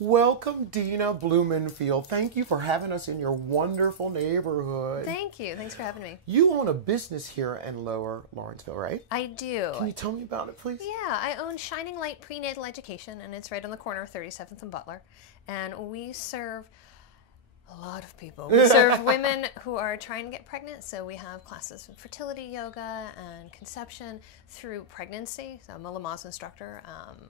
Welcome, Deena Blumenfeld. Thank you for having us in your wonderful neighborhood. Thank you. Thanks for having me. You own a business here in Lower Lawrenceville, right? I do. Can you tell me about it, please? Yeah, I own Shining Light Prenatal Education, and it's right on the corner of 37th and Butler. And we serve a lot of people. We serve women who are trying to get pregnant, so we have classes in fertility yoga and conception through pregnancy. So I'm a Lamaze instructor.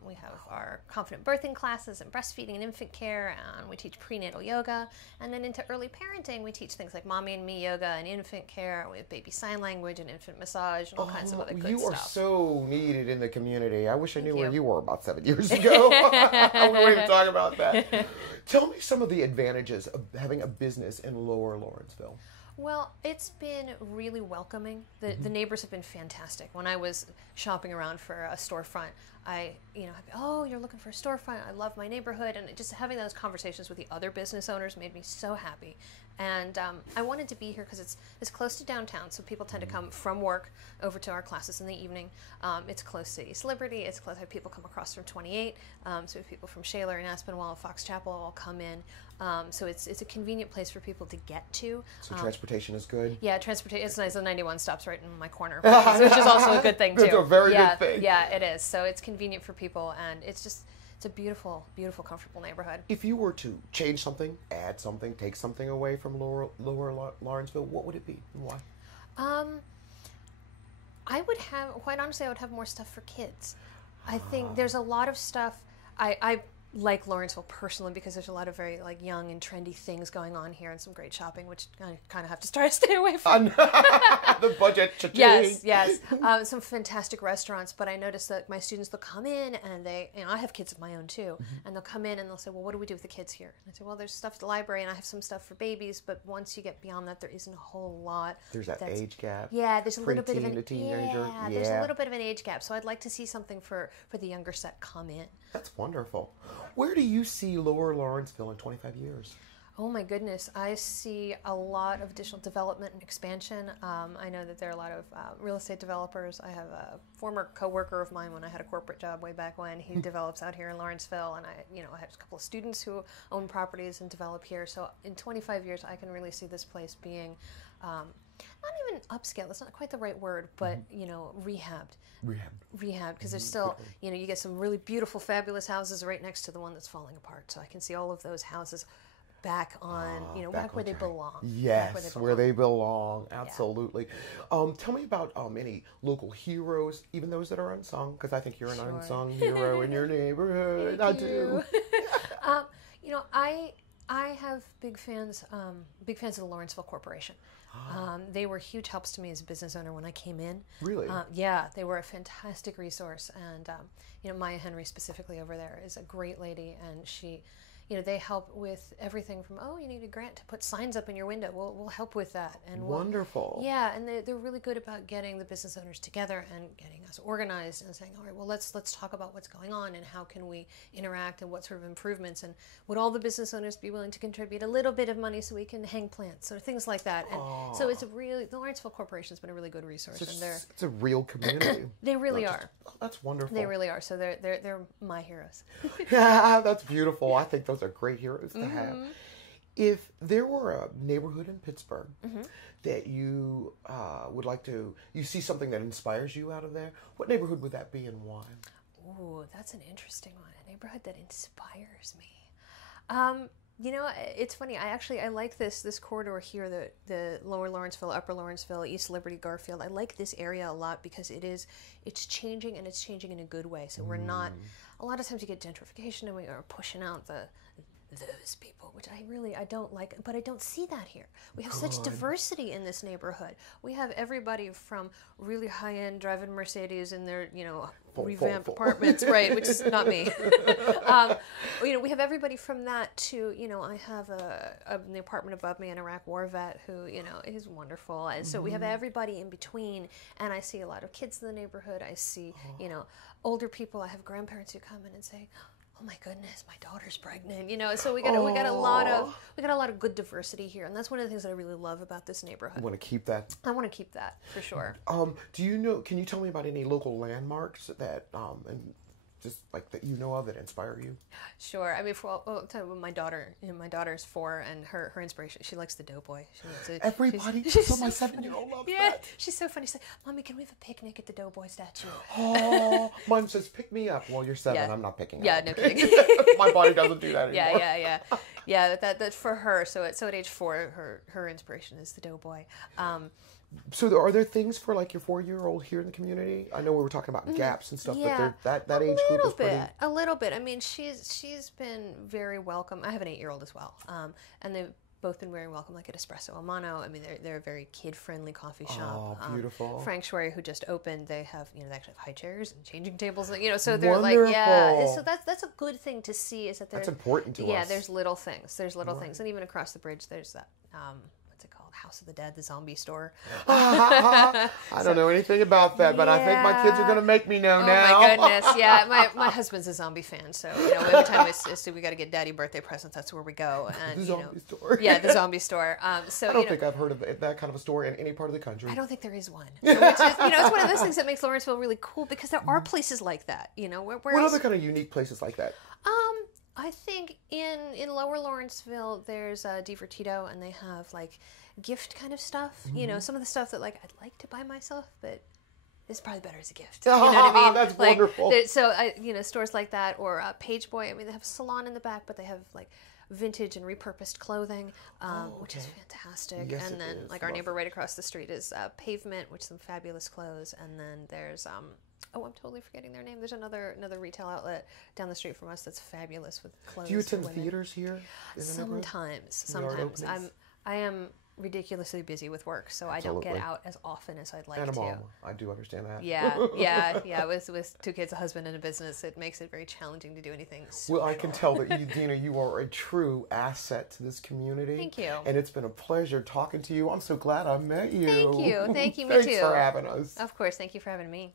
We have our confident birthing classes and breastfeeding and infant care, and we teach prenatal yoga. And then into early parenting, we teach things like mommy and me yoga and infant care with baby sign language and infant massage and all kinds of other good You stuff. are so needed in the community. I wish I knew where you were about 7 years ago. I won't even talk about that. Tell me some of the advantages of having a business in Lower Lawrenceville. Well, it's been really welcoming. The neighbors have been fantastic. When I was shopping around for a storefront, oh, you're looking for a storefront. I love my neighborhood. And just having those conversations with the other business owners made me so happy. And I wanted to be here because it's close to downtown, so people tend to come from work over to our classes in the evening. It's close to East Liberty. It's close. I have people come across from 28. So we have people from Shaler and Aspinwall, Fox Chapel all come in. So it's a convenient place for people to get to. So transportation is good? Yeah, transportation. It's nice. The 91 stops right in my corner, which is also a good thing, too. It's a very good thing. Yeah, it is. So it's convenient for people, and it's a beautiful, beautiful, comfortable neighborhood. If you were to change something, add something, take something away from Lower Lawrenceville, what would it be and why? I would have, quite honestly, I would have more stuff for kids. I think there's a lot of stuff. I like Lawrenceville personally because there's a lot of very young and trendy things going on here and some great shopping, which I kind of have to try to stay away from. The budget. Yes. Some fantastic restaurants, but I noticed that my students, they'll come in and I have kids of my own too, and they'll come in and they'll say, well, what do we do with the kids here? And I say, well, there's stuff at the library and I have some stuff for babies, but once you get beyond that, there isn't a whole lot. There's that age gap. Yeah, there's a little bit of a teenager. Yeah, there's a little bit of an age gap, so I'd like to see something for the younger set come in. That's wonderful. Where do you see Lower Lawrenceville in 25 years? Oh my goodness, I see a lot of additional development and expansion. I know that there are a lot of real estate developers. I have a former coworker of mine when I had a corporate job way back when. He develops out here in Lawrenceville, and I have a couple of students who own properties and develop here. So in 25 years, I can really see this place being not even upscale, that's not quite the right word, but rehabbed. Rehab, because there's still, you get some really beautiful, fabulous houses right next to the one that's falling apart. So I can see all of those houses back on, back where they belong. Yes, where they belong. Absolutely. Yeah. Tell me about any local heroes, even those that are unsung, because I think you're an unsung hero in your neighborhood. I do. I have big fans of the Lawrenceville Corporation. They were huge helps to me as a business owner when I came in. Really? Yeah, they were a fantastic resource. And, Maya Henry specifically over there is a great lady, and she, they help with everything from, you need a grant to put signs up in your window. We'll help with that. And wonderful. Yeah, and they're really good about getting the business owners together and getting us organized and saying, all right, well, let's talk about what's going on and how can we interact and what sort of improvements, and would all the business owners be willing to contribute a little bit of money so we can hang plants or things like that. And so it's the Lawrenceville Corporation's been a really good resource. It's a real community. They really are. That's wonderful. They really are. So they're my heroes. Yeah, that's beautiful. I think those are great heroes to have. If there were a neighborhood in Pittsburgh that you would like to, you see something that inspires you out of there, what neighborhood would that be and why? Ooh, that's an interesting one. A neighborhood that inspires me. It's funny. I like this corridor here, the Lower Lawrenceville, Upper Lawrenceville, East Liberty, Garfield. I like this area a lot because it's changing, and it's changing in a good way. So we're not, a lot of times you get gentrification and we are pushing out those people, which I don't like, but I don't see that here. We have such diversity in this neighborhood. We have everybody from really high-end driving Mercedes in their, revamped apartments, right, which is not me. We have everybody from that to, I have in the apartment above me an Iraq war vet who, is wonderful. And so we have everybody in between, and I see a lot of kids in the neighborhood. I see, older people. I have grandparents who come in and say, oh my goodness, my daughter's pregnant. So we got a lot of good diversity here, and that's one of the things that I really love about this neighborhood. You want to keep that? I want to keep that for sure. Can you tell me about any local landmarks that and just like that you know of that inspire you? Sure. I mean, I'll tell you, my daughter, my daughter's 4, and her inspiration, she likes the Doughboy. Everybody, so my 7-year-old loves that. She's so funny. She's like, Mommy, can we have a picnic at the Doughboy statue? Oh, Mom says, pick me up. Well, you're 7. I'm not picking up. Yeah, no kidding. My body doesn't do that anymore. Yeah, that's for her. So at age 4, her inspiration is the Doughboy. So are there things for like your 4-year-old here in the community? I know we were talking about gaps and stuff, but that age group is pretty... A little bit. I mean, she's been very welcome. I have an 8-year-old as well, and they've both been very welcome, like at Espresso Amano. I mean, they're a very kid-friendly coffee shop. Oh, beautiful. Frank Schwery, who just opened, they have, they actually have high chairs and changing tables, so they're Wonderful. like, yeah. So that's a good thing to see, is that that's important to us. Yeah, there's little things. There's little things. And even across the bridge, there's that, what's it called? House of the Dead, the zombie store. I don't know anything about that, but I think my kids are going to make me know now. Oh my goodness, yeah. My husband's a zombie fan, so every time we got to get daddy birthday presents, that's where we go. And the zombie store. Yeah, the zombie store. So I don't think I've heard of that kind of a store in any part of the country. I don't think there is one. Which is, it's one of those things that makes Lawrenceville really cool, because there are places like that. What other kind of unique places like that? I think in Lower Lawrenceville, there's Divertito, and they have like gift kind of stuff. Some of the stuff that like I'd like to buy myself, but it's probably better as a gift. You know what I mean? That's wonderful. So stores like that, or Page Boy. I mean, they have a salon in the back, but they have like vintage and repurposed clothing, which is fantastic. Yes, and then like our neighbor right across the street is Pavement, which some fabulous clothes. And then there's I'm totally forgetting their name. There's another retail outlet down the street from us that's fabulous with clothes. Do you attend theaters here? Sometimes. I am ridiculously busy with work, so Absolutely. I don't get out as often as I'd like and a to. mom. I do understand that. Yeah. With 2 kids, a husband, and a business, it makes it very challenging to do anything social. Well, I can tell that you, Deena, you are a true asset to this community. Thank you. And it's been a pleasure talking to you. I'm so glad I met you. Thank you. Me Thanks too. for having us. Of course. Thank you for having me.